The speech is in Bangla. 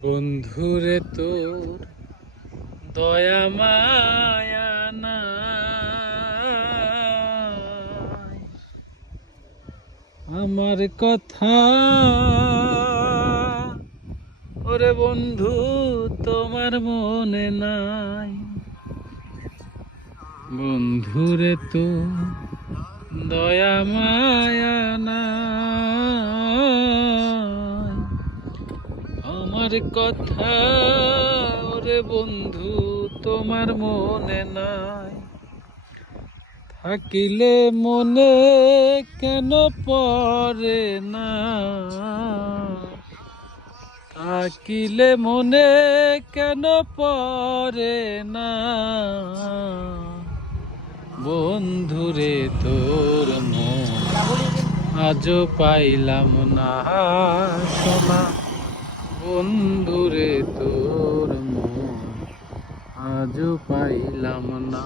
বন্ধুরে তোর দয়া মায়া নাই, আমার কথা ওরে বন্ধু তোমার মনে নাই। বন্ধুরে তোর দয়া মায়া নাই, আমার কথা ওরে বন্ধু তোমার মনে নাই। থাকিলে মনে কেন পড়ে না, থাকিলে মনে কেন পড়ে না, বন্ধুরে তোর মন আজও পাইলাম না সোনা। বন্ধুরে তোর মন আজও পাইলাম না।